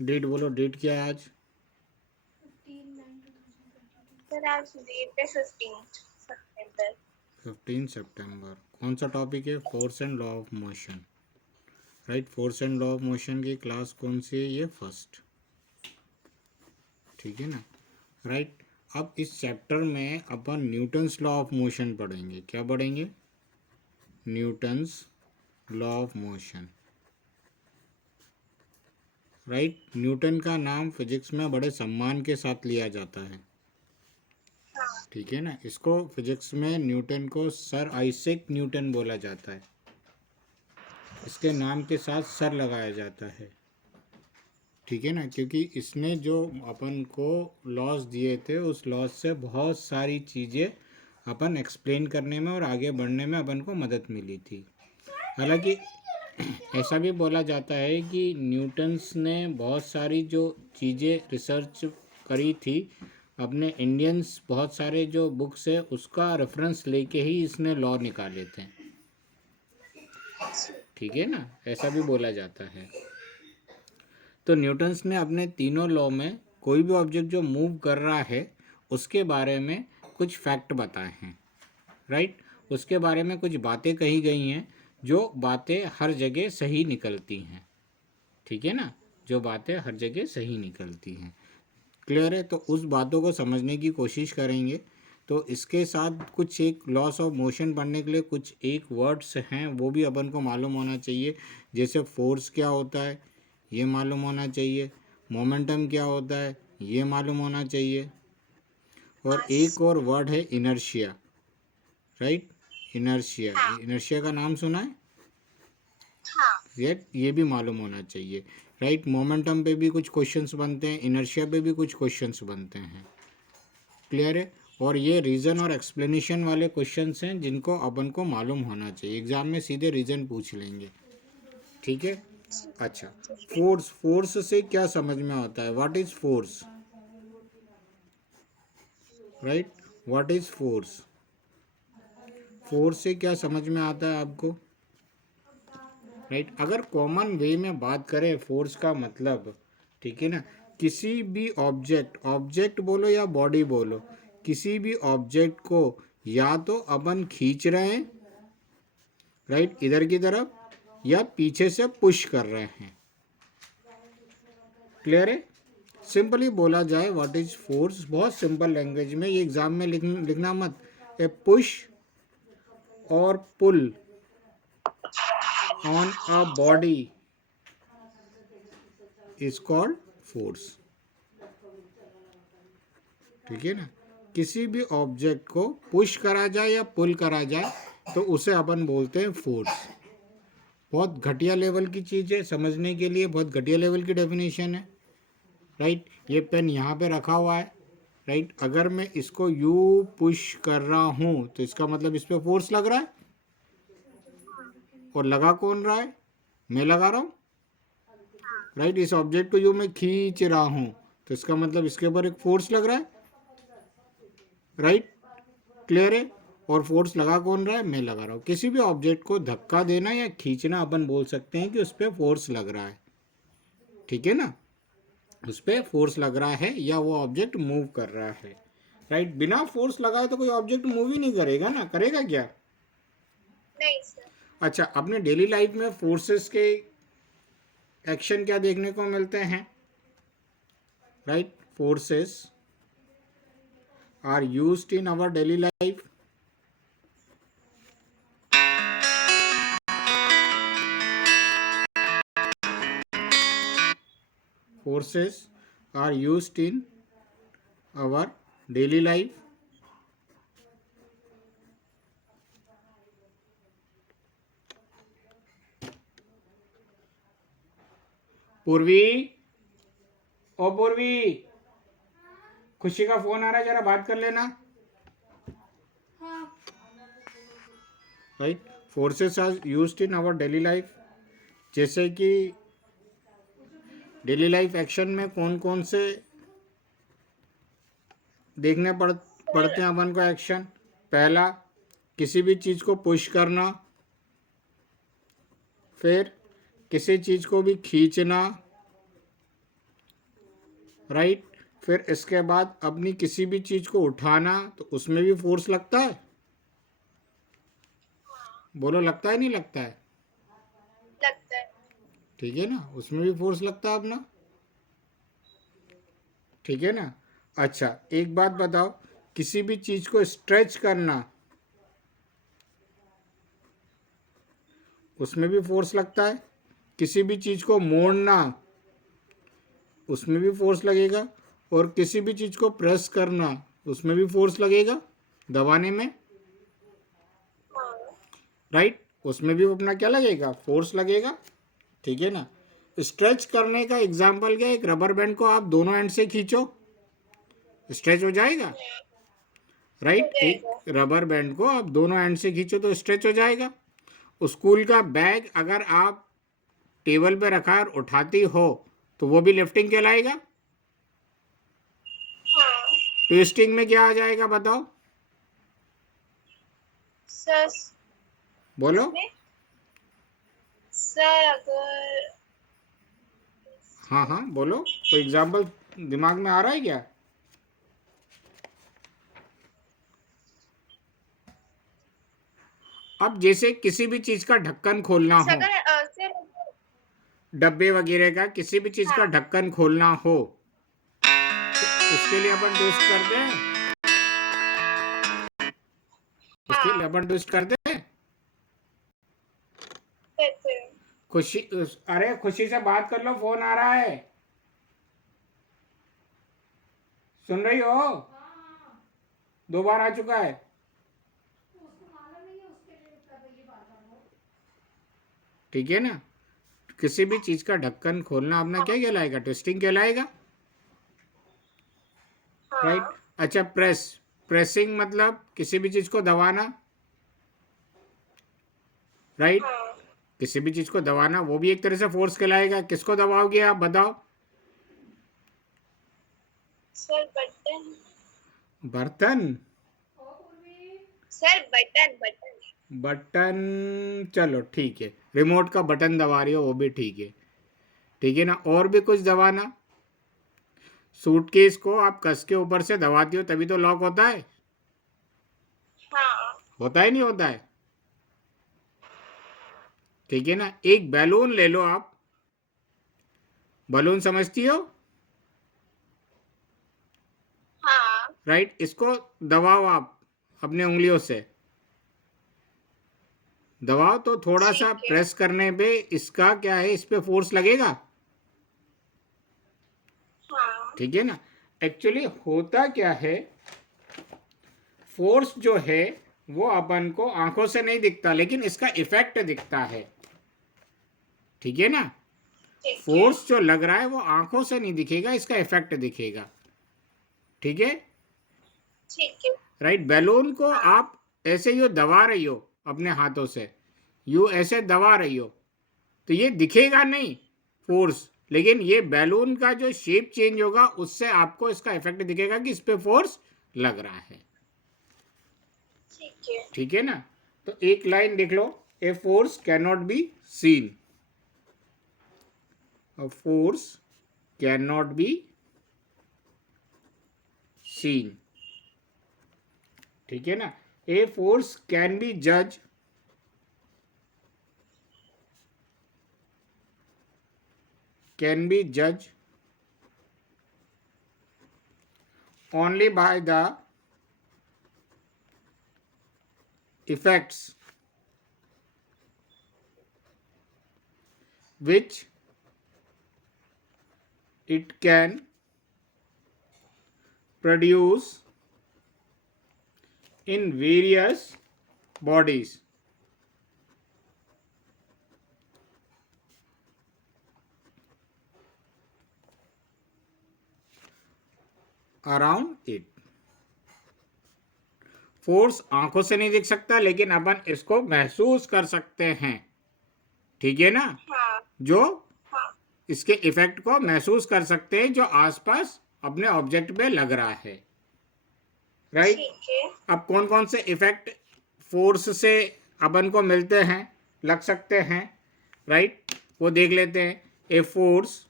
Date बोलो, date क्या है आज? सर आज डेट है 15 सितंबर। 15 सितंबर। कौन सा टॉपिक है? Force and law of motion. Right, force and law of motion की क्लास कौन सी है? ये फर्स्ट। ठीक है ना? राइट। अब इस चैप्टर में अपन न्यूटन्स लॉ ऑफ मोशन पढ़ेंगे। क्या पढ़ेंगे? Newton's law of motion. Right. Newton का नाम फिजिक्स में बड़े सम्मान के साथ लिया जाता है। हाँ। ठीक है ना? इसको फिजिक्स में न्यूटन को सर आइजैक न्यूटन बोला जाता है। इसके नाम के साथ सर लगाया जाता है। ठीक है ना? क्योंकि इसने जो अपन को लॉज दिए थे, उस लॉज से बहुत सारी चीज़ें अपन एक्सप्लेन करने में और आगे बढ़ने में अपन को मदद मिली थी। हालांकि ऐसा भी बोला जाता है कि न्यूटन्स ने बहुत सारी जो चीज़ें रिसर्च करी थी, अपने इंडियंस बहुत सारे जो बुक्स है उसका रेफरेंस लेके ही इसने लॉ निकाले थे। ठीक है ना? ऐसा भी बोला जाता है। तो न्यूटन्स ने अपने तीनों लॉ में कोई भी ऑब्जेक्ट जो मूव कर रहा है उसके बारे में कुछ फैक्ट बताए हैं। राइट। उसके बारे में कुछ बातें कही गई हैं, जो बातें हर जगह सही निकलती हैं। ठीक है ना? जो बातें हर जगह सही निकलती हैं। क्लियर है? तो उस बातों को समझने की कोशिश करेंगे। तो इसके साथ कुछ एक लॉस ऑफ मोशन पढ़ने के लिए कुछ एक वर्ड्स हैं, वो भी अपन को मालूम होना चाहिए। जैसे फोर्स क्या होता है ये मालूम होना चाहिए, मोमेंटम क्या होता है ये मालूम होना चाहिए, और हाँ। एक और वर्ड है इनर्शिया। राइट। इनर्शिया, हाँ। इनर्शिया का नाम सुना है? हाँ। ये भी मालूम होना चाहिए। राइट। मोमेंटम पे भी कुछ क्वेश्चंस बनते हैं, इनर्शिया पे भी कुछ क्वेश्चंस बनते हैं। क्लियर है? और ये रीज़न और एक्सप्लेनेशन वाले क्वेश्चंस हैं जिनको अपन को मालूम होना चाहिए। एग्जाम में सीधे रीज़न पूछ लेंगे। ठीक है? अच्छा। फोर्स, फोर्स से क्या समझ में आता है? What is force? Right. What is force? Force से क्या समझ में आता है आपको? राइट। अगर कॉमन वे में बात करें फोर्स का मतलब, ठीक है ना, किसी भी ऑब्जेक्ट, ऑब्जेक्ट बोलो या बॉडी बोलो, किसी भी ऑब्जेक्ट को या तो अपन खींच रहे हैं राइट इधर की तरफ, या पीछे से पुश कर रहे हैं। क्लियर है? सिंपली बोला जाए व्हाट इज फोर्स, बहुत सिंपल लैंग्वेज में, ये एग्जाम में लिखना मत। A push or pull on a body is called force. ठीक है ना? किसी भी ऑब्जेक्ट को पुश करा जाए या पुल करा जाए तो उसे अपन बोलते हैं फोर्स। बहुत घटिया लेवल की चीज़ है, समझने के लिए बहुत घटिया लेवल की डेफिनेशन है। राइट। ये पेन यहाँ पे रखा हुआ है। राइट। अगर मैं इसको यू पुश कर रहा हूँ तो इसका मतलब इस पर फोर्स लग रहा है। और लगा कौन रहा है? मैं लगा रहा हूँ। राइट। इस ऑब्जेक्ट को यू मैं खींच रहा हूँ तो इसका मतलब इसके ऊपर एक फोर्स लग रहा है। राइट। क्लियर है? और फोर्स लगा कौन रहा है? मैं लगा रहा हूँ। किसी भी ऑब्जेक्ट को धक्का देना या खींचना अपन बोल सकते हैं कि उस पर फोर्स लग रहा है। ठीक है ना? उस पर फोर्स लग रहा है या वो ऑब्जेक्ट मूव कर रहा है। राइट। बिना फोर्स लगाए तो कोई ऑब्जेक्ट मूव ही नहीं करेगा ना, करेगा क्या? नहीं सर। अच्छा, अपने डेली लाइफ में फोर्सेस के एक्शन क्या देखने को मिलते हैं? Right. Forces are used in our daily life. Forces are used in our daily life. पूर्वी, ओ पूर्वी, खुशी का फोन आ रहा है, जरा बात कर लेना। Right. Forces are used in our daily life. जैसे कि डेली लाइफ एक्शन में कौन कौन से देखने पड़ते हैं अपन को एक्शन? पहला, किसी भी चीज़ को पुश करना, फिर किसी चीज़ को भी खींचना, राइट। फिर इसके बाद अपनी किसी भी चीज़ को उठाना, तो उसमें भी फोर्स लगता है। बोलो, लगता है नहीं लगता है? लगता है। ठीक है ना, उसमें भी फोर्स लगता है अपना। ठीक है ना। अच्छा, एक बात बताओ, किसी भी चीज़ को स्ट्रेच करना, उसमें भी फोर्स लगता है। किसी भी चीज़ को मोड़ना, उसमें भी फोर्स लगेगा। और किसी भी चीज़ को प्रेस करना, उसमें भी फोर्स लगेगा, दबाने में। हाँ। राइट, उसमें भी अपना क्या लगेगा, फोर्स लगेगा। ठीक है ना। स्ट्रेच करने का एग्जाम्पल क्या है, एक रबर बैंड को आप दोनों एंड से खींचो, स्ट्रेच हो जाएगा। हो राइट, जाएगा। एक रबर बैंड को आप दोनों एंड से खींचो तो स्ट्रेच हो जाएगा। स्कूल का बैग अगर आप टेबल पे रखा और उठाती हो, तो वो भी लिफ्टिंग कहलाएगा। हाँ। ट्विस्टिंग में क्या आ जाएगा बताओ? सर, बोलो। इसमें सर अगर हाँ हाँ बोलो, कोई एग्जाम्पल दिमाग में आ रहा है क्या? अब जैसे किसी भी चीज़ का ढक्कन खोलना हो, अगर सर डब्बे वगैरह का किसी भी चीज़ का हाँ ढक्कन खोलना हो, तो उसके लिए अपन ट्विस्ट करते हैं। उसके लिए हाँ अपन ट्विस्ट करते हैं। करते हैं। खुशी, अरे खुशी से बात कर लो, फोन आ रहा है। सुन रही हो? 2 बार आ चुका है। ठीक है ना। किसी भी चीज़ का ढक्कन खोलना अपना क्या कहलाएगा, ट्विस्टिंग कहलाएगा। राइट। हाँ अच्छा, प्रेसिंग मतलब किसी भी चीज़ को दबाना। राइट, हाँ। किसी भी चीज़ को दबाना वो भी एक तरह से फोर्स कहलाएगा। किसको दबाओगे आप बताओ? Sir button. बर्तन। Sir button button. बटन, चलो ठीक है, रिमोट का बटन दबा रही हो वो भी ठीक है। ठीक है ना। और भी कुछ दबाना, सूटकेस को आप कस के ऊपर से दबाती हो तभी तो लॉक होता है। हाँ होता है नहीं होता है? ठीक है ना। एक बैलून ले लो आप, बलून समझती हो? हाँ। राइट, इसको दबाओ आप अपने उंगलियों से, दबाओ तो थोड़ा सा ठीक है। प्रेस करने पे इसका क्या है, इस पे फोर्स लगेगा। हाँ ठीक है ना। एक्चुअली होता क्या है, फोर्स जो है वो अपन को आंखों से नहीं दिखता, लेकिन इसका इफेक्ट दिखता है। ठीक है ना। ठीक है। फोर्स जो लग रहा है वो आंखों से नहीं दिखेगा, इसका इफेक्ट दिखेगा। ठीक है। ठीक है। राइट, बैलून को हाँ आप ऐसे यू दबा रही हो अपने हाथों से, यू ऐसे दबा रही हो, तो ये दिखेगा नहीं फोर्स, लेकिन ये बैलून का जो शेप चेंज होगा उससे आपको इसका इफेक्ट दिखेगा कि इस पे फोर्स लग रहा है। ठीक है। ठीक है ना। तो एक लाइन लिख लो, a force can not be seen. A force can not be seen. ठीक है ना। ए फोर्स कैन बी जज, कैन बी जज only by the effects which it can produce in various bodies around it। Force आंखों से नहीं दिख सकता, लेकिन अपन इसको महसूस कर सकते हैं। ठीक है ना। हाँ जो हाँ। इसके इफेक्ट को महसूस कर सकते हैं जो आसपास अपने ऑब्जेक्ट पे लग रहा है। राइट। ठीक है। अब कौन कौन से इफेक्ट फोर्स से अपन को मिलते हैं, लग सकते हैं, राइट, वो देख लेते हैं। A force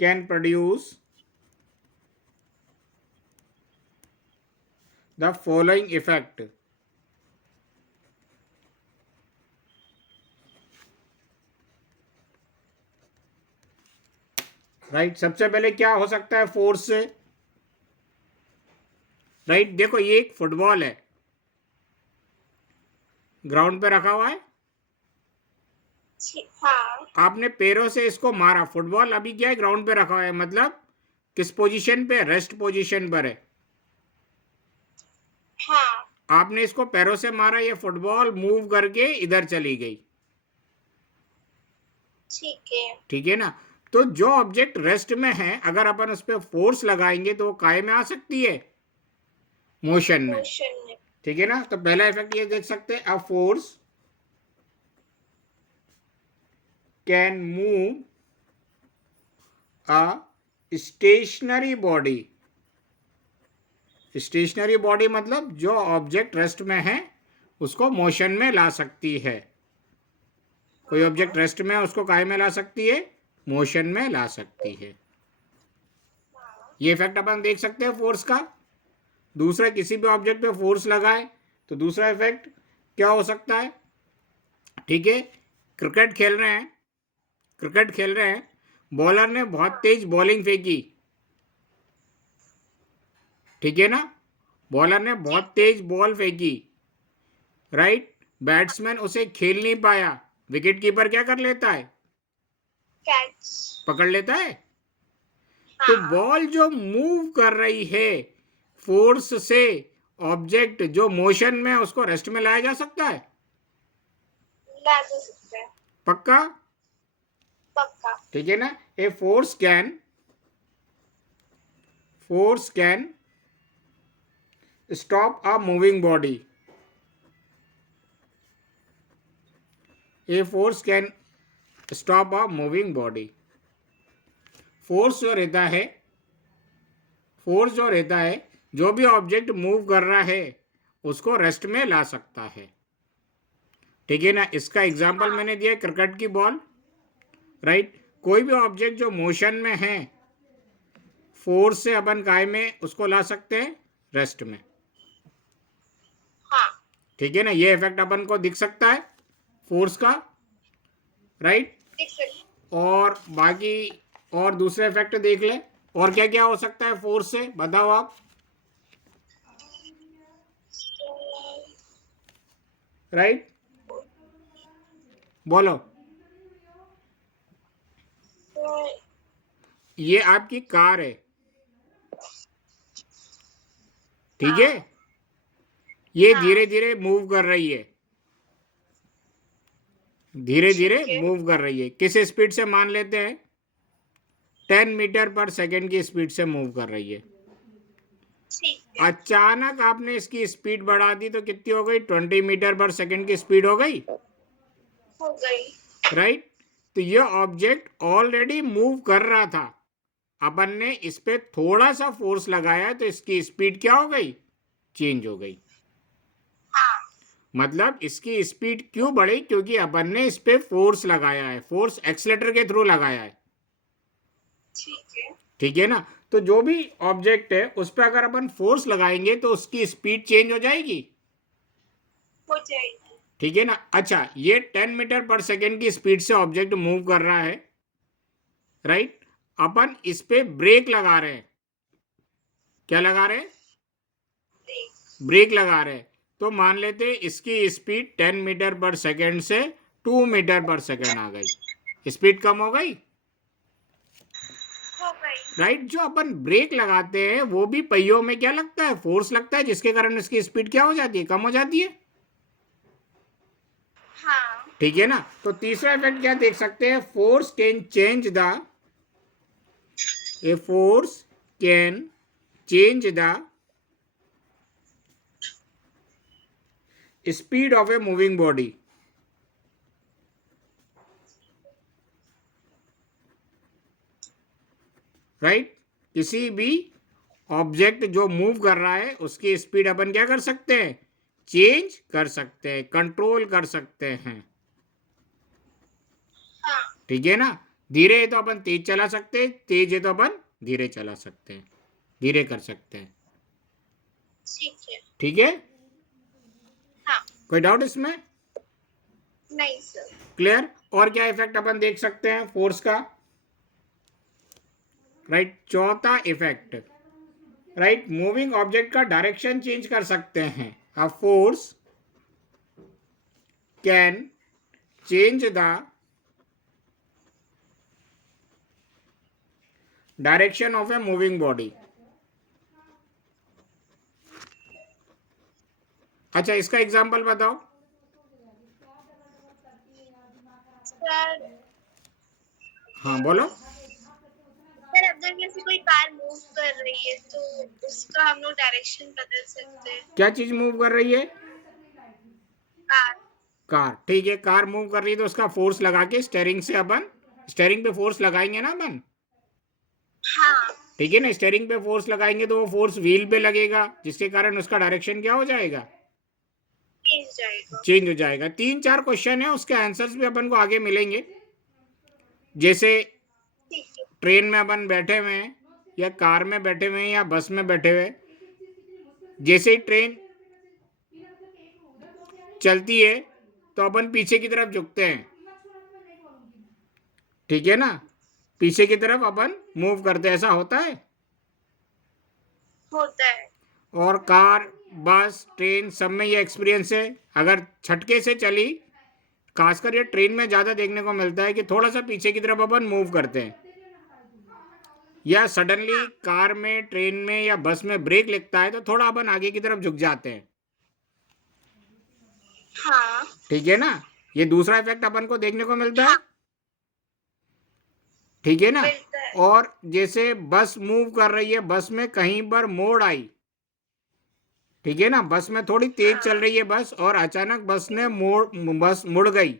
can produce the following effect. Right सबसे पहले क्या हो सकता है फोर्स से? राइट देखो ये एक फुटबॉल है, ग्राउंड पे रखा हुआ है, हाँ आपने पैरों से इसको मारा, फुटबॉल अभी क्या है ग्राउंड पे रखा हुआ है, मतलब किस पोजीशन पे? रेस्ट पोजीशन पर है। हाँ आपने इसको पैरों से मारा, ये फुटबॉल मूव करके इधर चली गई। ठीक है ना? तो जो ऑब्जेक्ट रेस्ट में है अगर अपन उस पर फोर्स लगाएंगे तो वो काय में आ सकती है? मोशन में। ठीक है ना? तो पहला इफेक्ट ये देख सकते हैं, a force can move a stationary body. Stationary body मतलब जो ऑब्जेक्ट रेस्ट में है उसको मोशन में ला सकती है। कोई ऑब्जेक्ट रेस्ट में है उसको काय में ला सकती है? मोशन में ला सकती है। ये इफेक्ट अपन देख सकते हैं फोर्स का। दूसरा, किसी भी ऑब्जेक्ट पे फोर्स लगाए तो दूसरा इफेक्ट क्या हो सकता है? ठीक है, क्रिकेट खेल रहे हैं, बॉलर ने बहुत तेज बॉलिंग फेंकी। ठीक है ना? बॉलर ने बहुत तेज बॉल फेंकी, राइट? बैट्समैन उसे खेल नहीं पाया, विकेट कीपर क्या कर लेता है? कैच पकड़ लेता है। तो बॉल जो मूव कर रही है फोर्स से, ऑब्जेक्ट जो मोशन में है उसको रेस्ट में लाया जा सकता है? ला जा सकता है। पक्का? पक्का। ठीक है ना? A force can stop a moving body. A force can stop a moving body. Force जो रहता है जो भी ऑब्जेक्ट मूव कर रहा है उसको रेस्ट में ला सकता है। ठीक है ना? इसका एग्जांपल मैंने दिया क्रिकेट की बॉल, राइट? कोई भी ऑब्जेक्ट जो मोशन में है फोर्स से अपन काय में उसको ला सकते हैं? रेस्ट में। हाँ ठीक है ना? ये इफेक्ट अपन को दिख सकता है फोर्स का, राइट? और बाकी और दूसरे इफेक्ट देख ले, और क्या क्या हो सकता है फोर्स से, बताओ आप। राइट बोलो। ये आपकी कार है, ठीक है? ये धीरे धीरे मूव कर रही है, धीरे धीरे मूव कर रही है। किस स्पीड से? मान लेते हैं 10 मीटर पर सेकंड की स्पीड से मूव कर रही है। अचानक आपने इसकी स्पीड बढ़ा दी तो कितनी हो गई? 20 मीटर पर सेकंड की स्पीड हो गई, राइट? तो ये ऑब्जेक्ट ऑलरेडी मूव कर रहा था, अपन ने इस पे थोड़ा सा फोर्स लगाया तो इसकी स्पीड क्या हो गई? चेंज हो गई। मतलब इसकी स्पीड क्यों बढ़ी? क्योंकि अपन ने इस पे फोर्स लगाया है, फोर्स एक्सीलरेटर के थ्रू लगाया है। ठीक है ना? तो जो भी ऑब्जेक्ट है उस पर अगर अपन फोर्स लगाएंगे तो उसकी स्पीड चेंज हो जाएगी। ठीक है ना? अच्छा, ये 10 मीटर पर सेकेंड की स्पीड से ऑब्जेक्ट मूव कर रहा है, राइट? अपन इस पे ब्रेक लगा रहे हैं। क्या लगा रहे हैं? ब्रेक लगा रहे हैं। तो मान लेते हैं इसकी स्पीड 10 मीटर पर सेकेंड से 2 मीटर पर सेकेंड आ गई, स्पीड कम हो गई, राइट? जो अपन ब्रेक लगाते हैं वो भी पहियों में क्या लगता है? फोर्स लगता है, जिसके कारण इसकी स्पीड क्या हो जाती है? कम हो जाती है। ठीक है ना? तो तीसरा इफेक्ट क्या देख सकते हैं? Force can change the speed of a moving body. Right? किसी भी ऑब्जेक्ट जो मूव कर रहा है उसकी स्पीड अपन क्या कर सकते हैं? चेंज कर सकते हैं, कंट्रोल कर सकते हैं। ठीक है ना? धीरे है तो अपन तेज चला सकते हैं, तेज है तो अपन धीरे चला सकते हैं, धीरे कर सकते हैं। ठीक है। ठीक है, हाँ। कोई डाउट इसमें? नहीं सर। क्लियर। और क्या इफेक्ट अपन देख सकते हैं फोर्स का? राइट, चौथा इफेक्ट, राइट, मूविंग ऑब्जेक्ट का डायरेक्शन चेंज कर सकते हैं। A force can change the direction of a moving body. अच्छा, इसका एग्जांपल बताओ। सर हाँ बोलो। सर अगर जैसे कोई कार मूव कर रही है तो उसका हम लोग डायरेक्शन बदल सकते हैं। क्या चीज मूव कर रही है? कार। कार। ठीक है, कार मूव कर रही है तो उसका फोर्स लगा के स्टेयरिंग से अपन, स्टेयरिंग पे फोर्स लगाएंगे ना अपन। हाँ। ठीक है ना, स्टेयरिंग पे फोर्स लगाएंगे तो वो फोर्स व्हील पे लगेगा, जिसके कारण उसका डायरेक्शन क्या हो जाएगा? चेंज जाएगा। चेंज हो जाएगा। 3-4 क्वेश्चन है, उसके आंसर्स भी अपन को आगे मिलेंगे। जैसे ठीक है। ट्रेन में अपन बैठे हुए हैं, या कार में बैठे हुए हैं, या बस में बैठे हुए, जैसे ही ट्रेन चलती है तो अपन पीछे की तरफ झुकते हैं। ठीक है ना, पीछे की तरफ अपन मूव करते हैं, ऐसा होता है। होता है। और कार, बस, ट्रेन, सब में ये एक्सपीरियंस है। अगर झटके से चली, खासकर ये ट्रेन में ज़्यादा देखने को मिलता है कि थोड़ा सा पीछे की तरफ अपन मूव करते हैं, या सडनली कार में, ट्रेन में या बस में ब्रेक लगता है तो थोड़ा अपन आगे की तरफ झुक जाते हैं। हाँ। ठीक है ना, ये दूसरा इफेक्ट अपन को देखने को मिलता है। हाँ। ठीक है ना। मिलता है। और जैसे बस मूव कर रही है, बस में कहीं पर मोड़ आई, ठीक है ना, बस में थोड़ी तेज हाँ। चल रही है बस, और अचानक बस मुड़ गई,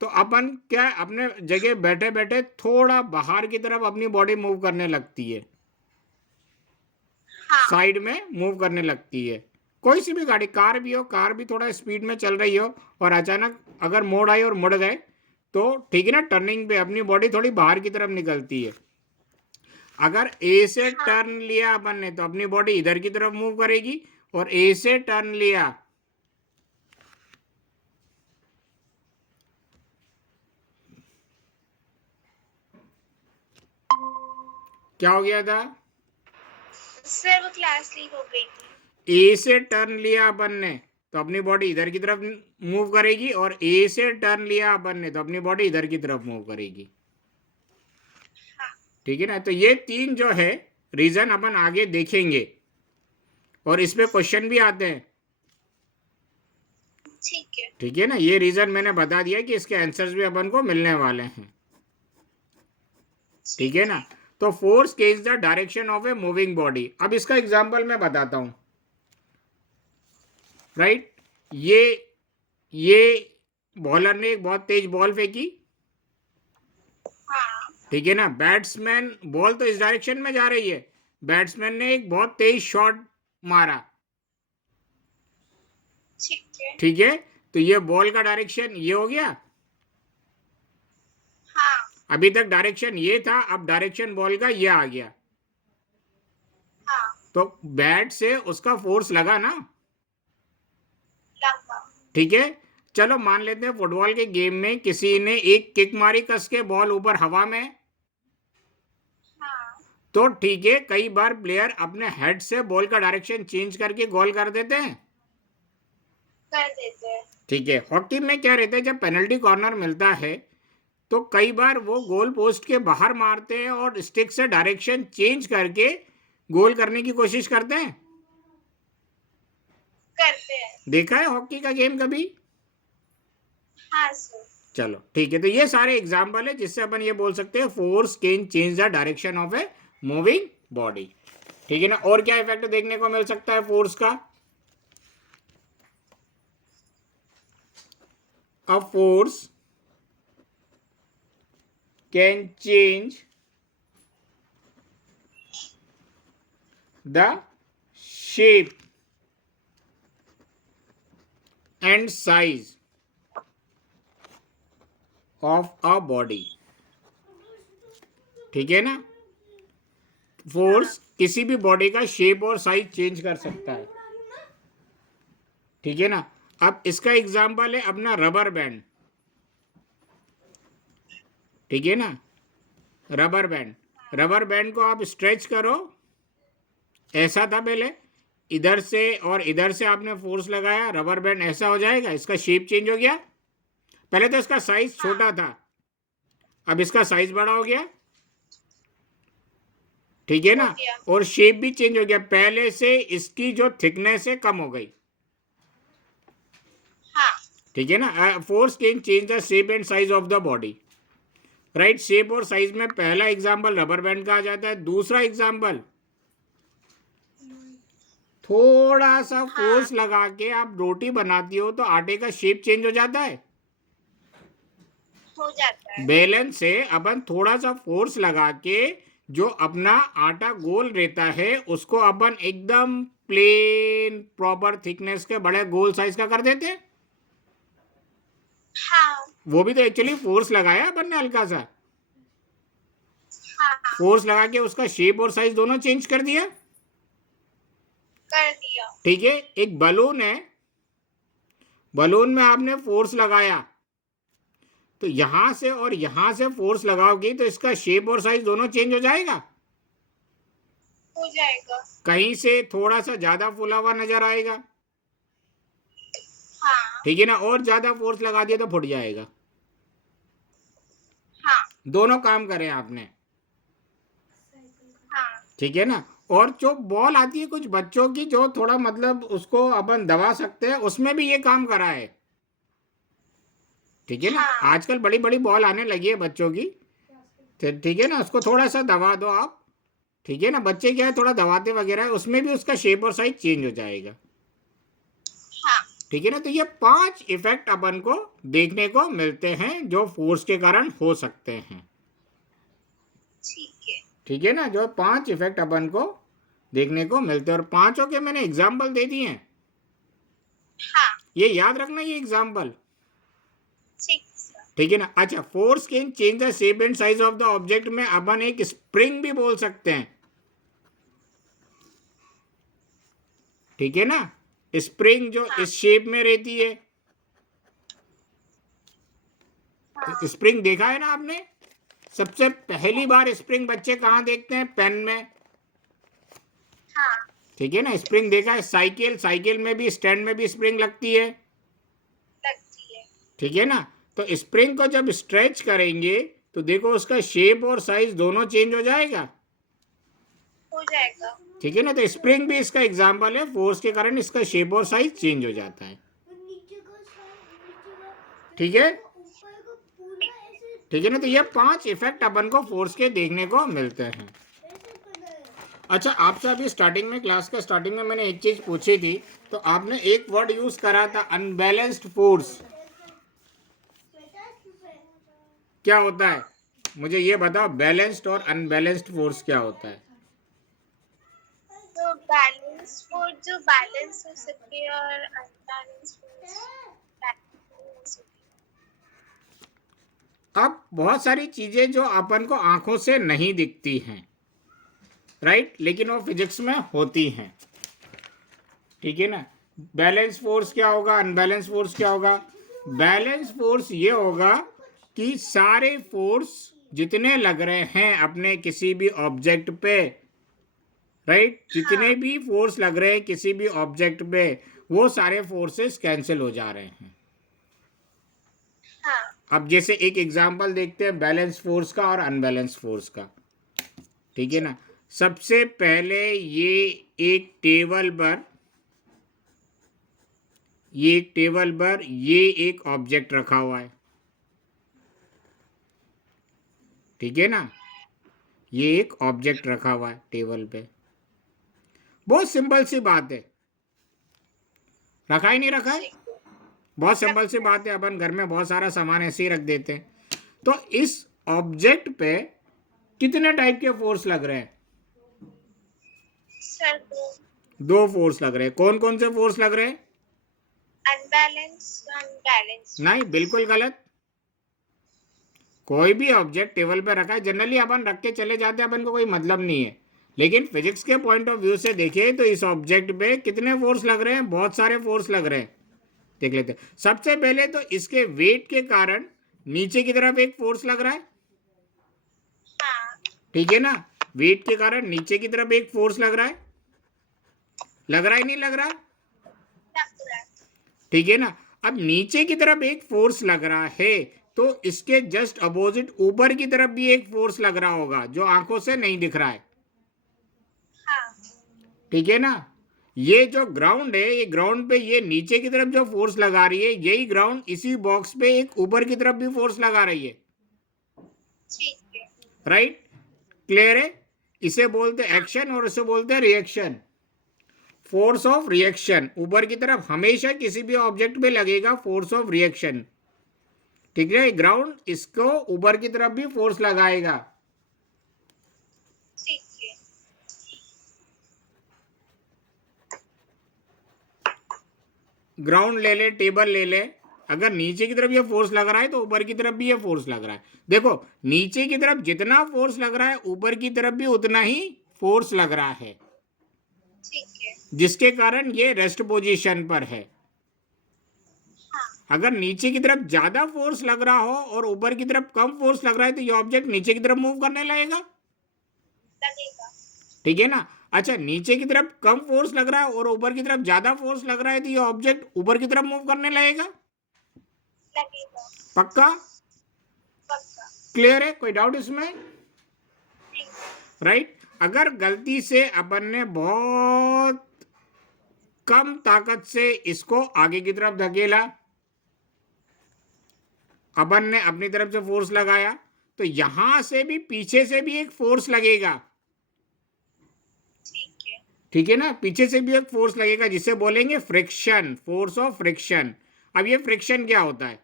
तो अपन क्या, अपने जगह बैठे बैठे थोड़ा बाहर की तरफ अपनी बॉडी मूव करने लगती है, हाँ। साइड में मूव करने लगती है। कोई सी भी गाड़ी, कार भी हो, कार भी थोड़ा स्पीड में चल रही हो और अचानक अगर मोड़ आई और मुड़ गए तो ठीक है ना, टर्निंग पे अपनी बॉडी थोड़ी बाहर की तरफ निकलती है। अगर ए से हाँ। टर्न लिया अपन ने तो अपनी बॉडी इधर की तरफ मूव करेगी, और ए से टर्न लिया, क्या हो गया था? सर वो क्लास लीव हो गई थी। ए से टर्न लिया अपन ने तो अपनी बॉडी इधर की तरफ मूव करेगी, और ए से टर्न लिया अपन ने तो अपनी बॉडी इधर की तरफ मूव करेगी। हाँ। ठीक है ना, तो ये 3 जो है रीजन अपन आगे देखेंगे, और इस पे क्वेश्चन भी आते हैं। ठीक है। ठीक है ना, ये रीजन मैंने बता दिया कि इसके आंसर्स भी अपन को मिलने वाले हैं। ठीक है ना, तो force change the direction of a moving body. अब इसका एग्जांपल मैं बताता हूं। राइट, ये बॉलर ने एक बहुत तेज बॉल फेंकी। हाँ। ठीक है ना, बैट्समैन, बॉल तो इस डायरेक्शन में जा रही है, बैट्समैन ने एक बहुत तेज शॉट मारा। ठीक है। ठीक है, तो ये बॉल का डायरेक्शन ये हो गया। हाँ। अभी तक डायरेक्शन ये था, अब डायरेक्शन बॉल का ये आ गया, हाँ। तो बैट से उसका फोर्स लगा ना। लगा। ठीक है, चलो मान लेते हैं फुटबॉल के गेम में किसी ने एक किक मारी कस के, बॉल ऊपर हवा में, हाँ। तो ठीक है, कई बार प्लेयर अपने हेड से बॉल का डायरेक्शन चेंज करके गोल कर देते हैं। कर देते हैं। ठीक है, हॉकी में क्या रहता है, जब पेनल्टी कॉर्नर मिलता है तो कई बार वो गोल पोस्ट के बाहर मारते हैं और स्टिक से डायरेक्शन चेंज करके गोल करने की कोशिश करते हैं। करते हैं। देखा है हॉकी का गेम कभी? हाँ सर। चलो ठीक है, तो ये सारे एग्जाम्पल है जिससे अपन ये बोल सकते हैं force can change the direction of a moving body. ठीक है ना, और क्या इफेक्ट देखने को मिल सकता है फोर्स का? A force can change the shape and size of a body. ठीक है ना। फोर्स किसी भी बॉडी का शेप और साइज चेंज कर सकता है, ठीक है ना। अब इसका एग्जाम्पल है अपना रबर बैंड, ठीक है ना। रबर बैंड, रबर बैंड को आप स्ट्रेच करो, ऐसा था पहले, इधर से और इधर से आपने फोर्स लगाया, रबर बैंड ऐसा हो जाएगा, इसका शेप चेंज हो गया। पहले तो इसका साइज छोटा था, अब इसका साइज बड़ा हो गया, ठीक है हो ना। गया। और शेप भी चेंज हो गया, पहले से इसकी जो थिकनेस है कम हो गई, हाँ ठीक है ना। Force can change the shape and size of the body, right. Shape और साइज में पहला एग्जाम्पल रबर बैंड का आ जाता है। दूसरा एग्जाम्पल, थोड़ा सा फोर्स लगा के आप रोटी बनाती हो तो आटे का शेप चेंज हो जाता है, हो जाता है। बैलेंस से अपन थोड़ा सा फोर्स लगा के जो अपना आटा गोल रहता है उसको अपन एकदम प्लेन प्रॉपर थिकनेस के बड़े गोल साइज का कर देते हैं। हाँ वो भी तो एक्चुअली फोर्स लगाया अपन ने हल्का सा, हाँ फोर्स लगा के उसका शेप और साइज दोनों चेंज कर दिया, कर दिया। ठीक है। एक बलून है, बलून में आपने फोर्स लगाया, तो यहां से और यहां से फोर्स लगाओगी तो इसका शेप और साइज दोनों चेंज हो जाएगा। हो जाएगा। कहीं से थोड़ा सा ज्यादा फूला हुआ नजर आएगा, हाँ ठीक है ना। और ज्यादा फोर्स लगा दिया तो फुट जाएगा। हाँ दोनों काम करें आपने, हाँ ठीक है ना। और जो बॉल आती है कुछ बच्चों की जो थोड़ा मतलब उसको अपन दबा सकते हैं, उसमें भी ये काम करा है, ठीक है ना। हाँ। आजकल बड़ी बड़ी बॉल आने लगी है बच्चों की, तो ठीक है ना, उसको थोड़ा सा दबा दो आप, ठीक है ना। बच्चे क्या है थोड़ा दबाते वगैरह है, उसमें भी उसका शेप और साइज चेंज हो जाएगा, हाँ ठीक है ना। तो ये 5 इफेक्ट अपन को देखने को मिलते हैं जो फोर्स के कारण हो सकते हैं, ठीक है। ठीक है ना। जो 5 इफेक्ट अपन को देखने को मिलते हैं, और पांचों के मैंने एग्जाम्पल दे दिए हैं, हाँ ये याद रखना ये एग्जाम्पल, ठीक सर। ठीक है ना। अच्छा, force can change the shape and size of the object में अपन एक स्प्रिंग भी बोल सकते हैं, ठीक है ना। स्प्रिंग जो हाँ इस शेप में रहती है, हाँ स्प्रिंग देखा है ना आपने। सबसे पहली बार स्प्रिंग बच्चे कहाँ देखते हैं, पेन में, हाँ ठीक है ना। स्प्रिंग देखा है, साइकिल, साइकिल में भी स्टैंड में भी स्प्रिंग लगती है, लगती है। ठीक है ना। तो स्प्रिंग को जब स्ट्रेच करेंगे तो देखो उसका शेप और साइज दोनों चेंज हो जाएगा, हो जाएगा। ठीक है ना। तो स्प्रिंग भी इसका एग्जाम्पल है, फोर्स के कारण इसका शेप और साइज चेंज हो जाता है, ठीक है, ठीक है ना। तो ये 5 इफेक्ट अपन को फोर्स के देखने को मिलते हैं। अच्छा, आपसे अभी स्टार्टिंग में क्लास के स्टार्टिंग में मैंने एक चीज पूछी थी, तो आपने एक वर्ड यूज करा था अनबैलेंस्ड फोर्स, क्या होता है मुझे ये बताओ। बैलेंस्ड और अनबैलेंस्ड फोर्स क्या होता है। तो बैलेंस फोर्स जो बैलेंस हो सके और अनबैलेंस फोर्स हो सके। अब बहुत सारी चीजें जो अपन को आंखों से नहीं दिखती हैं, राइट, लेकिन वो फिजिक्स में होती हैं, ठीक है ना। बैलेंस फोर्स क्या होगा, अनबैलेंस फोर्स क्या होगा। बैलेंस फोर्स ये होगा कि सारे फोर्स जितने लग रहे हैं अपने किसी भी ऑब्जेक्ट पे, राइट, जितने भी फोर्स लग रहे हैं किसी भी ऑब्जेक्ट पे, वो सारे फोर्सेस कैंसिल हो जा रहे हैं। हाँ अब जैसे एक एग्जांपल देखते हैं बैलेंस फोर्स का और अनबैलेंस फोर्स का, ठीक है ना। सबसे पहले ये एक टेबल पर, ये एक टेबल पर ये एक ऑब्जेक्ट रखा हुआ है, ठीक है ना। ये एक ऑब्जेक्ट रखा हुआ है टेबल पे, बहुत सिंपल सी बात है, रखा ही नहीं रखा है, ठीक है। बहुत सिंपल सी बात है। अपन घर में बहुत सारा सामान ऐसे ही रख देते हैं। तो इस ऑब्जेक्ट पे कितने टाइप के फोर्स लग रहे हैं, सर दो फोर्स लग रहे हैं। कौन कौन से फोर्स लग रहे हैं। Unbalance unbalance. नहीं, बिल्कुल गलत। कोई भी ऑब्जेक्ट टेबल पे रखा है, जनरली अपन रख के चले जाते हैं, अपन को कोई मतलब नहीं है, लेकिन फिजिक्स के पॉइंट ऑफ व्यू से देखें तो इस ऑब्जेक्ट पे कितने फोर्स लग रहे हैं, बहुत सारे फोर्स लग रहे हैं। देख लेते हैं। सबसे पहले तो इसके वेट के कारण नीचे की तरफ एक फोर्स लग रहा है, हाँ, ठीक है ना। वेट के कारण नीचे की तरफ एक फोर्स लग रहा है, लग रहा है नहीं लग रहा, लग रहा है। ठीक है ना। अब नीचे की तरफ एक फोर्स लग रहा है, तो इसके जस्ट अपोजिट ऊपर की तरफ भी एक फोर्स लग रहा होगा जो आंखों से नहीं दिख रहा है, हाँ, ठीक है ना। ये जो ग्राउंड है, ये ग्राउंड पे ये नीचे की तरफ जो फोर्स लगा रही है, यही ग्राउंड इसी बॉक्स पे एक ऊपर की तरफ भी फोर्स लगा रही है, ठीक है। राइट। क्लियर है। इसे बोलते हैं एक्शन और इसे बोलते हैं रिएक्शन। फोर्स ऑफ रिएक्शन ऊपर की तरफ हमेशा किसी भी ऑब्जेक्ट पे लगेगा, फोर्स ऑफ रिएक्शन, ठीक है। ग्राउंड इसको ऊपर की तरफ भी फोर्स लगाएगा, ठीक है। ग्राउंड ले ले, टेबल ले ले, अगर नीचे की तरफ ये फोर्स लग रहा है तो ऊपर की तरफ भी ये फोर्स लग रहा है। देखो नीचे की तरफ जितना फोर्स लग रहा है ऊपर की तरफ भी उतना ही फोर्स लग रहा है, ठीक है। जिसके कारण ये रेस्ट पोजीशन पर है। हाँ, अगर नीचे की तरफ ज्यादा फोर्स लग रहा हो और ऊपर की तरफ कम फोर्स लग रहा है तो ये ऑब्जेक्ट नीचे की तरफ मूव करने लगेगा, लगेगा। ठीक है ना। अच्छा, नीचे की तरफ कम फोर्स लग रहा है और ऊपर की तरफ ज्यादा फोर्स लग रहा है तो ये ऑब्जेक्ट ऊपर की तरफ मूव करने लगेगा, लगेगा। पक्का। पक्का। क्लियर है, कोई डाउट इसमें, नहीं। राइट। अगर गलती से अपन ने बहुत कम ताकत से इसको आगे की तरफ धकेला, अपन ने अपनी तरफ से फोर्स लगाया, तो यहां से भी पीछे से भी एक फोर्स लगेगा, ठीक है। ठीक है ना। पीछे से भी एक फोर्स लगेगा जिसे बोलेंगे फ्रिक्शन, फोर्स ऑफ फ्रिक्शन। अब ये फ्रिक्शन क्या होता है,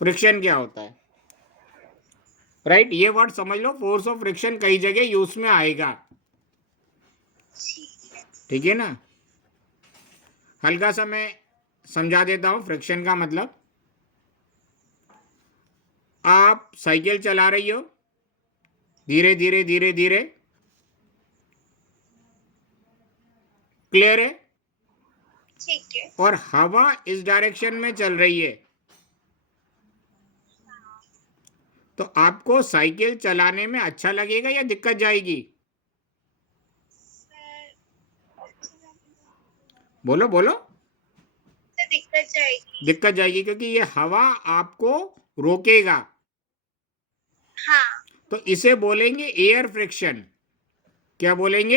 फ्रिक्शन क्या होता है, राइट। ये वर्ड समझ लो, फोर्स ऑफ फ्रिक्शन कई जगह यूज में आएगा, ठीक है। ठीक है ना। हल्का सा मैं समझा देता हूं फ्रिक्शन का मतलब। आप साइकिल चला रही हो, धीरे धीरे धीरे धीरे, क्लियर है, ठीक है। और हवा इस डायरेक्शन में चल रही है, तो आपको साइकिल चलाने में अच्छा लगेगा या दिक्कत जाएगी, सर, बोलो बोलो। सर दिक्कत जाएगी। दिक्कत जाएगी क्योंकि ये हवा आपको रोकेगा, हाँ, तो इसे बोलेंगे एयर फ्रिक्शन। क्या बोलेंगे,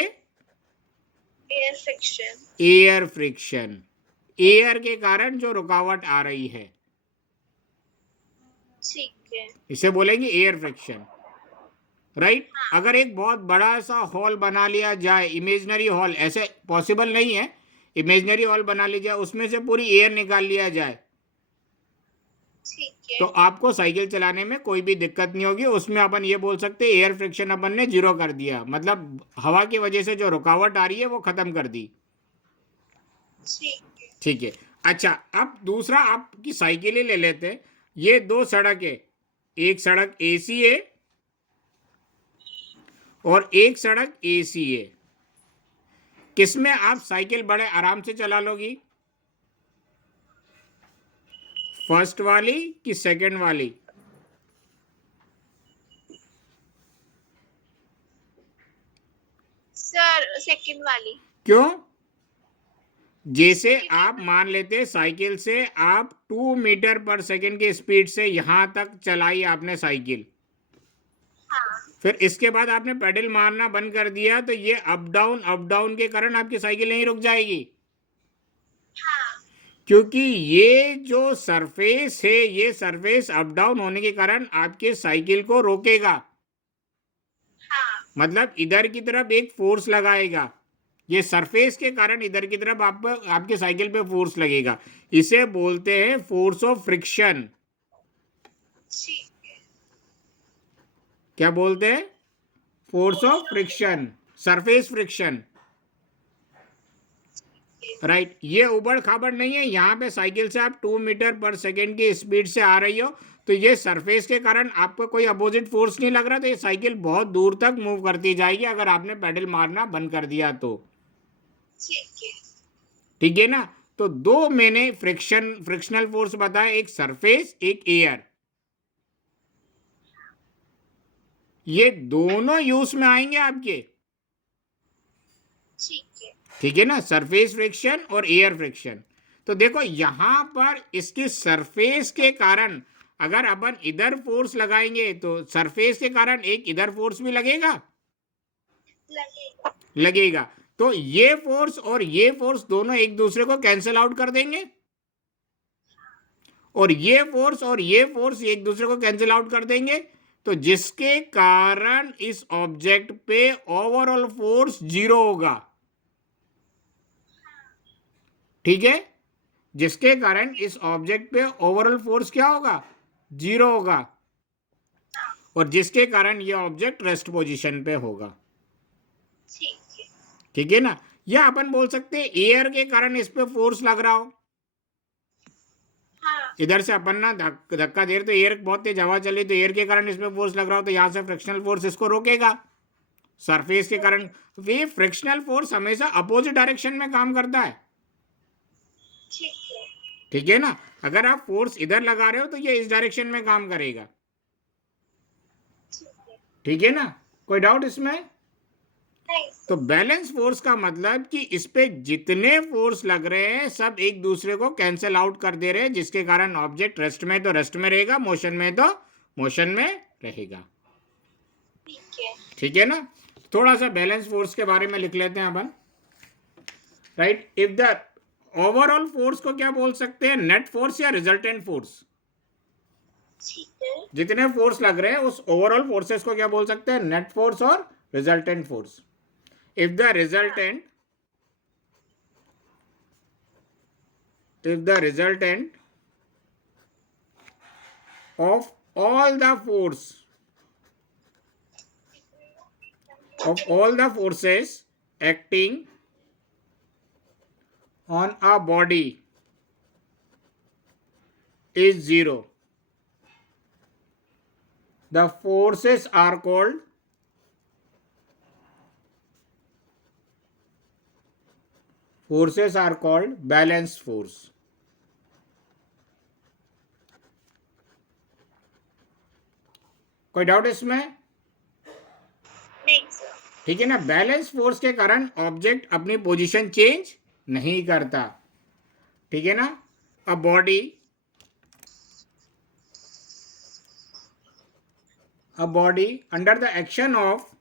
air friction. Air friction. Air के कारण जो रुकावट आ रही है, ठीक है। इसे बोलेंगे एयर फ्रिक्शन, राइट। हाँ, अगर एक बहुत बड़ा सा हॉल बना लिया जाए, इमेजनरी हॉल, ऐसे पॉसिबल नहीं है, इमेजनरी हॉल बना लिया जाए, उसमें से पूरी एयर निकाल लिया जाए, ठीक है। तो आपको साइकिल चलाने में कोई भी दिक्कत नहीं होगी। उसमें अपन ये बोल सकते हैं एयर फ्रिक्शन अपन ने जीरो कर दिया, मतलब हवा की वजह से जो रुकावट आ रही है वो खत्म कर दी, ठीक है। ठीक है। अच्छा, अब दूसरा आपकी साइकिल ही ले लेते हैं। ये दो सड़क है, एक सड़क एसी है और एक सड़क एसी है। किसमें आप साइकिल बड़े आराम से चला लोगी, फर्स्ट वाली कि सेकंड वाली, सर सेकंड वाली। क्यों। जैसे आप मान लेते साइकिल से आप 2 मीटर पर सेकंड की स्पीड से यहां तक चलाई आपने साइकिल, हाँ, फिर इसके बाद आपने पेडल मारना बंद कर दिया, तो ये अप डाउन के कारण आपकी साइकिल नहीं रुक जाएगी, हाँ, क्योंकि ये जो सरफेस है, ये सरफेस अप डाउन होने के कारण आपके साइकिल को रोकेगा, हाँ, मतलब इधर की तरफ एक फोर्स लगाएगा। ये सरफेस के कारण इधर की तरफ आपके साइकिल पे फोर्स लगेगा, इसे बोलते हैं फोर्स ऑफ फ्रिक्शन। ठीक है। क्या बोलते हैं, force of friction, surface friction, right, ये उबड़ खाबड़ नहीं है। यहाँ पे साइकिल से आप 2 मीटर पर सेकेंड की स्पीड से आ रही हो, तो ये सरफेस के कारण आपको कोई अपोजिट फोर्स नहीं लग रहा, तो ये साइकिल बहुत दूर तक मूव करती जाएगी अगर आपने पेडल मारना बंद कर दिया तो। ठीक है ना। तो दो मैंने फ्रिक्शनल फोर्स बताया, एक सरफेस एक एयर। ये दोनों यूज में आएंगे आपके। ठीक है ना, सरफेस फ्रिक्शन और एयर फ्रिक्शन। तो देखो यहां पर इसके सरफेस के कारण अगर अपन इधर फोर्स लगाएंगे तो सरफेस के कारण एक इधर फोर्स भी लगेगा, लगेगा। तो ये फोर्स और ये फोर्स दोनों एक दूसरे को कैंसिल आउट कर देंगे, और ये फोर्स और ये फोर्स एक दूसरे को कैंसिल आउट कर देंगे, तो जिसके कारण इस ऑब्जेक्ट पे ओवरऑल फोर्स 0 होगा। ठीक है, जिसके कारण इस ऑब्जेक्ट पे ओवरऑल फोर्स क्या होगा, 0 होगा, और जिसके कारण ये ऑब्जेक्ट रेस्ट पोजीशन पे होगा। ठीक है ना। या अपन बोल सकते हैं एयर के कारण इस पे फोर्स लग रहा हो। इधर से अपन ना धक्का दे रहे तो एयर बहुत तेज हवा चली, तो एयर के कारण इसमें फोर्स लग रहा हो, तो यहां से फ्रिक्शनल फोर्स इसको रोकेगा। सरफेस के कारण वे फ्रिक्शनल फोर्स हमेशा अपोजिट डायरेक्शन में काम करता है। ठीक है ना। अगर आप फोर्स इधर लगा रहे हो तो ये इस डायरेक्शन में काम करेगा। ठीक है ना, कोई डाउट इसमें? तो बैलेंस फोर्स का मतलब कि इस पे जितने फोर्स लग रहे हैं सब एक दूसरे को कैंसिल आउट कर दे रहे हैं, जिसके कारण ऑब्जेक्ट रेस्ट में तो रेस्ट में रहेगा, मोशन में तो मोशन में रहेगा। ठीक है ना। थोड़ा सा बैलेंस फोर्स के बारे में लिख लेते हैं अपन। Right, if the overall force को क्या बोल सकते हैं, नेट फोर्स या रिजल्टेंट फोर्स। जितने फोर्स लग रहे हैं उस ओवरऑल फोर्सेस को क्या बोल सकते हैं, नेट फोर्स और resultant force. if the resultant of all the forces acting on a body is 0, the forces are called balanced force. कोई डाउट इसमें? नहीं सर। ठीक है ना। बैलेंस फोर्स के कारण ऑब्जेक्ट अपनी पोजीशन चेंज नहीं करता। ठीक है ना। A body under the action of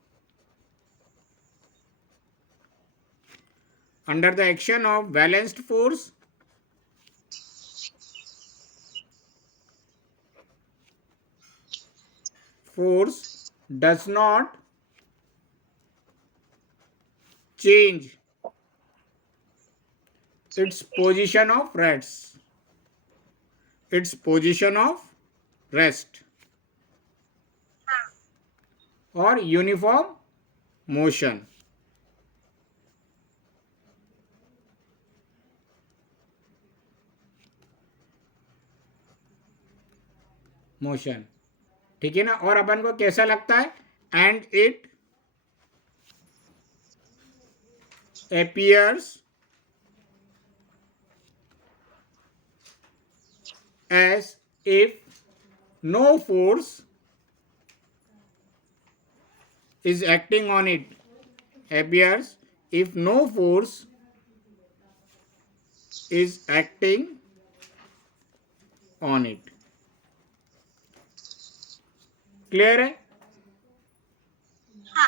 balanced force does not change its position of rest or uniform motion. ठीक है ना। और अपन को कैसा लगता है, and it appears as if no force is acting on it. Appears if no force is acting on it. Clear है? हाँ।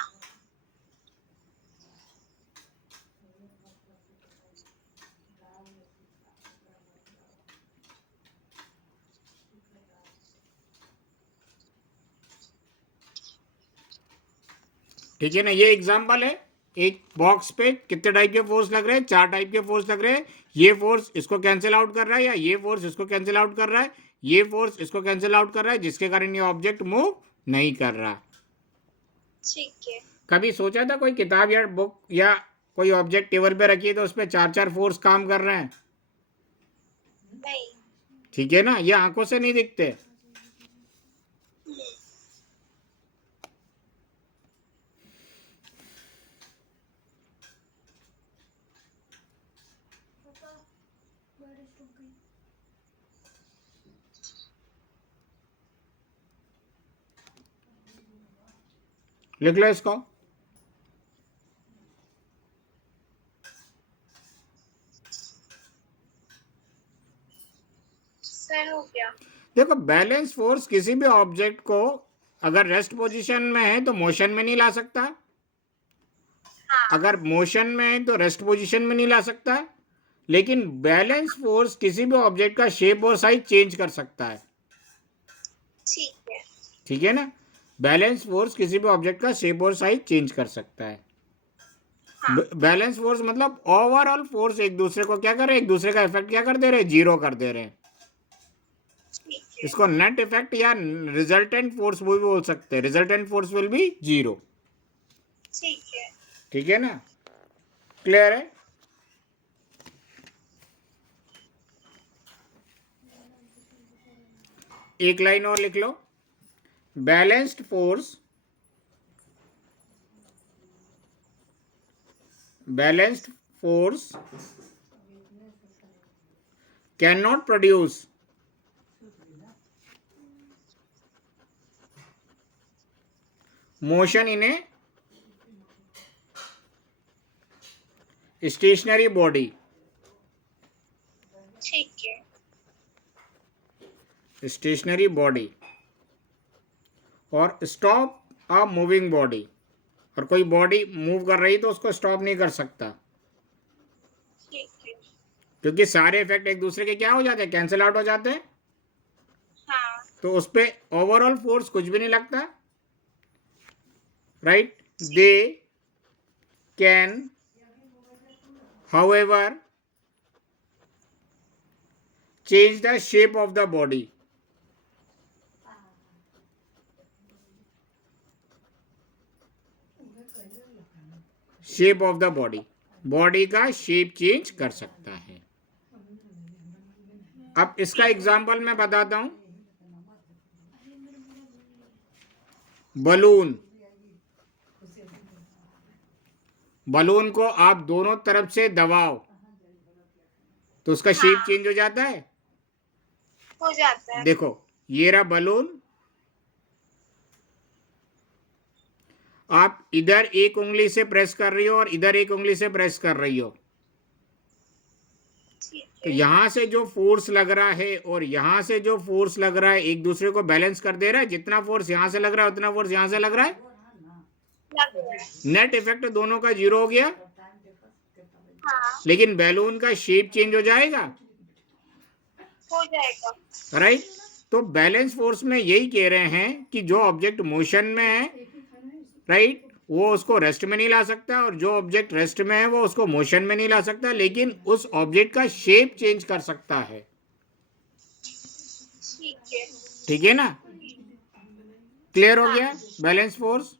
ठीक है ना। ये एग्जांपल है, एक बॉक्स पे कितने टाइप के फोर्स लग रहे हैं, 4 टाइप के फोर्स लग रहे हैं। ये फोर्स इसको कैंसिल आउट कर रहा है, या ये फोर्स इसको कैंसिल आउट कर रहा है, ये फोर्स इसको कैंसिल आउट कर रहा है, जिसके कारण ये ऑब्जेक्ट मूव नहीं कर रहा। ठीक है। कभी सोचा था कोई किताब या बुक या कोई ऑब्जेक्ट टेबल पे रखिए तो उस पर 4-4 फोर्स काम कर रहे हैं, नहीं। ठीक है ना, ये आंखों से नहीं दिखते। लिख लो इसको। सर हो गया। देखो, बैलेंस फोर्स किसी भी ऑब्जेक्ट को अगर रेस्ट पोजीशन में है तो मोशन में नहीं ला सकता, हाँ अगर मोशन में है तो रेस्ट पोजीशन में नहीं ला सकता, लेकिन बैलेंस फोर्स किसी भी ऑब्जेक्ट का शेप और साइज चेंज कर सकता है, ठीक है। ठीक है ना। बैलेंस फोर्स किसी भी ऑब्जेक्ट का शेप और साइज चेंज कर सकता है। हाँ बैलेंस फोर्स मतलब ओवरऑल फोर्स एक दूसरे को क्या कर रहे हैं, एक दूसरे का इफेक्ट क्या कर दे रहे हैं, जीरो कर दे रहे हैं। ठीक है। इसको नेट इफेक्ट या रिजल्टेंट फोर्स भी बोल सकते हैं, resultant force will be zero, ठीक है। ठीक है ना। क्लियर है। एक लाइन और लिख लो। Balanced force, balanced force can not produce motion in a stationary body, ठीक है। स्टेशनरी बॉडी, और स्टॉप अ मूविंग बॉडी, और कोई बॉडी मूव कर रही तो उसको स्टॉप नहीं कर सकता, ठीक है। क्योंकि सारे इफेक्ट एक दूसरे के क्या हो जाते हैं, कैंसिल आउट हो जाते हैं, हाँ तो उस पर ओवरऑल फोर्स कुछ भी नहीं लगता, right. They can however change the shape of the body, shape of the body, body का शेप चेंज कर सकता है। अब इसका एग्जांपल मैं बताता हूं। बलून, बलून को आप दोनों तरफ से दबाओ तो उसका शेप हाँ चेंज हो जाता है। हो जाता है। देखो, ये रहा बलून, आप इधर एक उंगली से प्रेस कर रही हो और इधर एक उंगली से प्रेस कर रही हो, ठीक तो है। यहां से जो फोर्स लग रहा है और यहां से जो फोर्स लग रहा है एक दूसरे को बैलेंस कर दे रहा है। जितना फोर्स यहां से लग रहा है उतना फोर्स यहां से लग रहा है, लग रहा है। नेट इफेक्ट दोनों का जीरो हो गया, हाँ लेकिन बैलून का शेप चेंज हो जाएगा, हो जाएगा। राइट। तो बैलेंस फोर्स में यही कह रहे हैं कि जो ऑब्जेक्ट मोशन में है, राइट, वो उसको रेस्ट में नहीं ला सकता, और जो ऑब्जेक्ट रेस्ट में है वो उसको मोशन में नहीं ला सकता, लेकिन उस ऑब्जेक्ट का शेप चेंज कर सकता है, ठीक है। ठीक है ना। क्लियर हो गया बैलेंस फोर्स,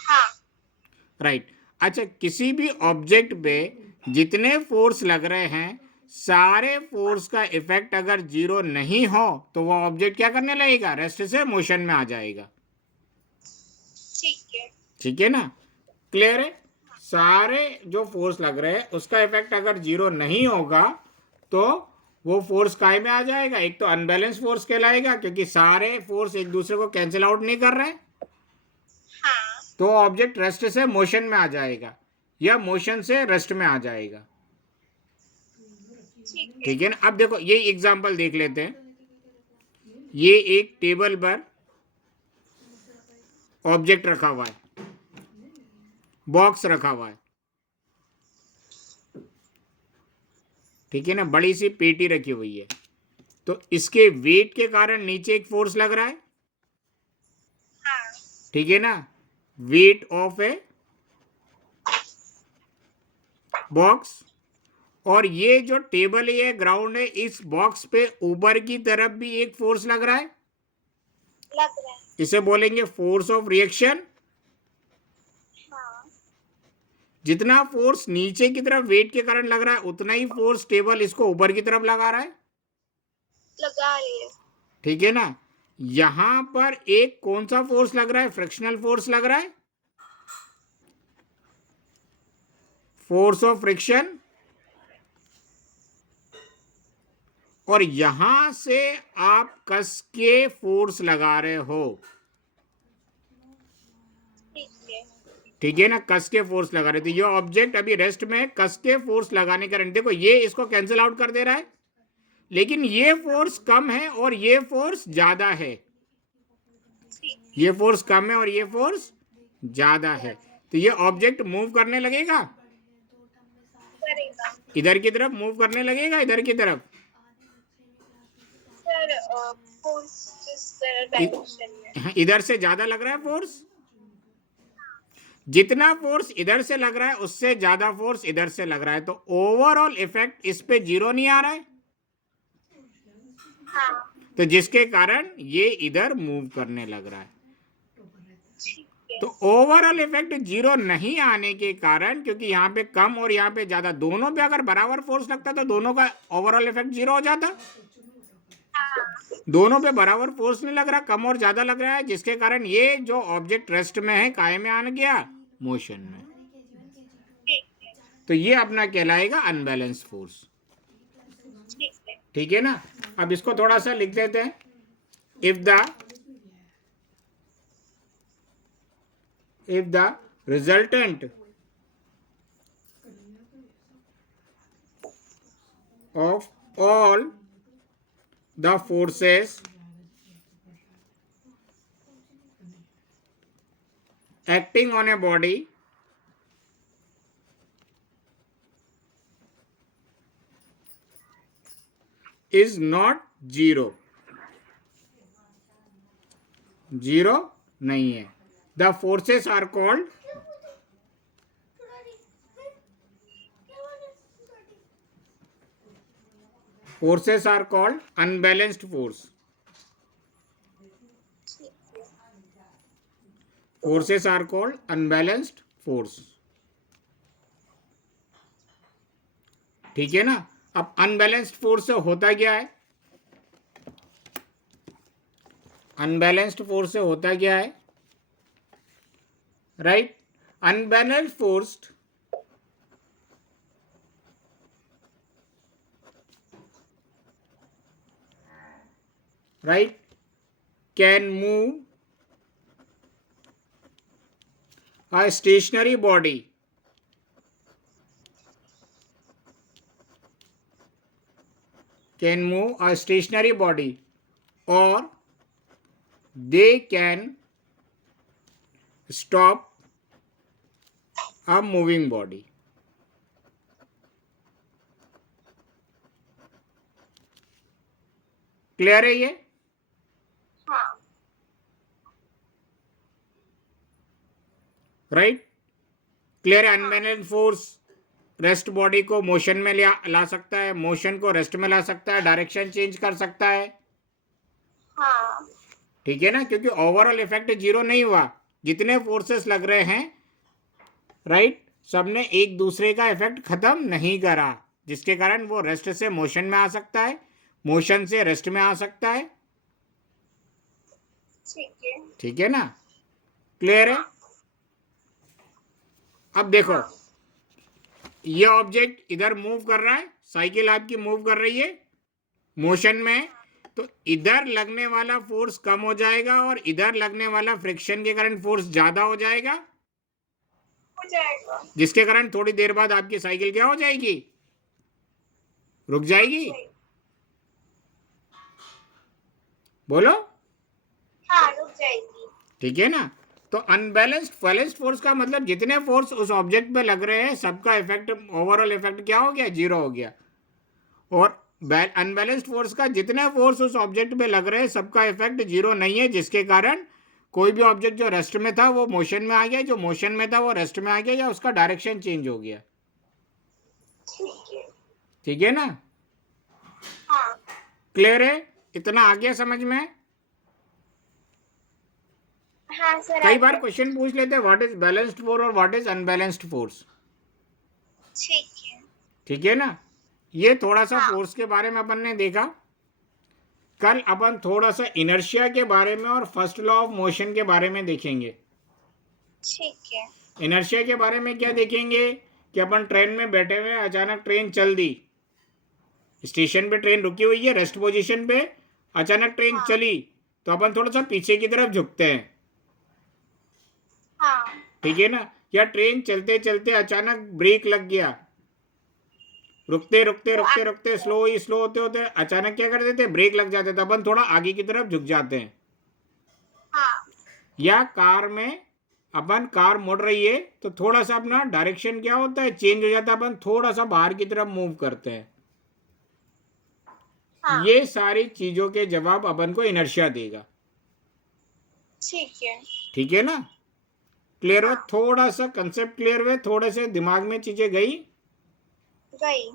हाँ राइट। अच्छा, किसी भी ऑब्जेक्ट पे जितने फोर्स लग रहे हैं, सारे फोर्स का इफेक्ट अगर जीरो नहीं हो तो वो ऑब्जेक्ट क्या करने लगेगा, रेस्ट से मोशन में आ जाएगा, ठीक है। ठीक है ना। क्लियर है। सारे जो फोर्स लग रहे हैं उसका इफेक्ट अगर जीरो नहीं होगा तो वो फोर्स काय में आ जाएगा, एक तो अनबैलेंस फोर्स कहलाएगा, क्योंकि सारे फोर्स एक दूसरे को कैंसिल आउट नहीं कर रहे हैं, हाँ तो ऑब्जेक्ट रेस्ट से मोशन में आ जाएगा या मोशन से रेस्ट में आ जाएगा, ठीक है। ठीक है ना। अब देखो, ये एग्जांपल देख लेते हैं। ये एक टेबल पर ऑब्जेक्ट रखा हुआ है, बॉक्स रखा हुआ है, ठीक है ना, बड़ी सी पेटी रखी हुई है, तो इसके वेट के कारण नीचे एक फोर्स लग रहा है, हाँ ठीक है ना, वेट ऑफ ए बॉक्स। और ये जो टेबल है, ग्राउंड है, इस बॉक्स पे ऊपर की तरफ भी एक फोर्स लग रहा है, लग रहा है। इसे बोलेंगे फोर्स ऑफ रिएक्शन, हाँ जितना फोर्स नीचे की तरफ वेट के कारण लग रहा है उतना ही फोर्स टेबल इसको ऊपर की तरफ लगा रहा है, लगा रही है। ठीक है ना। यहां पर एक कौन सा फोर्स लग रहा है, फ्रिक्शनल फोर्स लग रहा है, फोर्स ऑफ फ्रिक्शन। और यहां से आप कस के फोर्स लगा रहे हो, ठीक है। ठीक है ना, कस के फोर्स लगा रहे थे। ये ऑब्जेक्ट अभी रेस्ट में है, कस के फोर्स लगाने के कारण देखो ये इसको कैंसिल आउट कर दे रहा है, लेकिन ये फोर्स कम है और ये फोर्स ज्यादा है, ये फोर्स कम है और ये फोर्स ज्यादा है। तो ये ऑब्जेक्ट मूव करने लगेगा, करेगा इधर की तरफ मूव करने लगेगा, इधर की तरफ, सर। फोर्स जिस डायरेक्शन में हाँ, इधर से ज्यादा लग रहा है फोर्स। जितना फोर्स इधर से लग रहा है उससे ज्यादा फोर्स इधर से लग रहा है, तो ओवरऑल इफेक्ट इस पे जीरो नहीं आ रहा है, हाँ तो जिसके कारण ये इधर मूव करने लग रहा है। ठीक है। तो ओवरऑल इफेक्ट जीरो नहीं आने के कारण, क्योंकि यहाँ पे कम और यहाँ पे ज्यादा, दोनों पे अगर बराबर फोर्स लगता तो दोनों का ओवरऑल इफेक्ट जीरो हो जाता। हाँ दोनों पे बराबर फोर्स नहीं लग रहा, कम और ज्यादा लग रहा है, जिसके कारण ये जो ऑब्जेक्ट रेस्ट में है काय में आ गया, मोशन में। ठीक है। तो ये अपना कहलाएगा अनबैलेंस फोर्स, ठीक है। ठीक है ना। अब इसको थोड़ा सा लिख देते हैं। if the resultant of all the forces acting on a body is not zero, zero नहीं है, the forces are called unbalanced force. Forces are called unbalanced force, ठीक है ना। अब अनबैलेंस्ड फोर्स से होता क्या है, अनबैलेंस्ड फोर्स से होता क्या है, right. Unbalanced force right can move a stationary body or they can stop a moving body. Clear है ये, हाँ राइट। क्लियर है। अनबैलेंस्ड फोर्स रेस्ट बॉडी को मोशन में ला सकता है, मोशन को रेस्ट में ला सकता है, डायरेक्शन चेंज कर सकता है, हाँ ठीक है ना, क्योंकि ओवरऑल इफेक्ट जीरो नहीं हुआ, जितने फोर्सेस लग रहे हैं, राइट, सबने एक दूसरे का इफेक्ट खत्म नहीं करा, जिसके कारण वो रेस्ट से मोशन में आ सकता है, मोशन से रेस्ट में आ सकता है, ठीक है ना। क्लियर है। अब देखो ये ऑब्जेक्ट इधर मूव कर रहा है, साइकिल आपकी मूव कर रही है, मोशन में, तो इधर लगने वाला फोर्स कम हो जाएगा और इधर लगने वाला फ्रिक्शन के कारण फोर्स ज्यादा हो जाएगा, जिसके कारण थोड़ी देर बाद आपकी साइकिल क्या हो जाएगी, रुक जाएगी। बोलो। हाँ रुक जाएगी, ठीक है ना। तो बैलेंस्ड फोर्स का मतलब जितने फोर्स उस ऑब्जेक्ट पे लग रहे हैं सबका इफेक्ट, ओवरऑल इफेक्ट क्या हो गया, जीरो हो गया। और अनबैलेंस्ड फोर्स का जितने फोर्स उस ऑब्जेक्ट पे लग रहे हैं सबका इफेक्ट जीरो नहीं है, जिसके कारण कोई भी ऑब्जेक्ट जो रेस्ट में था वो मोशन में आ गया, जो मोशन में था वो रेस्ट में आ गया, या उसका डायरेक्शन चेंज हो गया। ठीक है ना। हाँ क्लियर है, इतना आ गया समझ में। हाँ सर। कई बार क्वेश्चन पूछ लेते हैं व्हाट इज बैलेंस्ड फोर्स और व्हाट इज अनबैलेंस्ड फोर्स, ठीक है। ठीक है ना। ये थोड़ा सा हाँ। फोर्स के बारे में अपन ने देखा। कल अपन थोड़ा सा इनर्शिया के बारे में और फर्स्ट लॉ ऑफ मोशन के बारे में देखेंगे। ठीक है। इनर्शिया के बारे में क्या देखेंगे कि अपन ट्रेन में बैठे हुए अचानक ट्रेन चल दी, स्टेशन पे ट्रेन रुकी हुई है, रेस्ट पोजीशन पे, अचानक ट्रेन हाँ। चली तो अपन थोड़ा सा पीछे की तरफ झुकते हैं, हाँ। ठीक है ना। या ट्रेन चलते चलते अचानक ब्रेक लग गया, रुकते रुकते तो रुकते आप रुकते स्लो होते होते अचानक क्या कर देते, ब्रेक लग जाते, तो अपन थोड़ा आगे की तरफ झुक जाते हैं। हाँ। या कार में अपन कार मुड़ रही है तो थोड़ा सा अपना डायरेक्शन क्या होता है, चेंज हो जाता है, अपन थोड़ा सा बाहर की तरफ मूव करते हैं। हाँ। ये सारी चीजों के जवाब अपन को इनर्शिया देगा। ठीक है। ठीक है ना। क्लियर हो, हाँ। थोड़ा सा कंसेप्ट क्लियर हुए, थोड़े से दिमाग में चीजें गई, गई।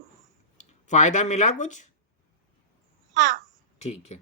फायदा मिला कुछ। हाँ। ठीक है।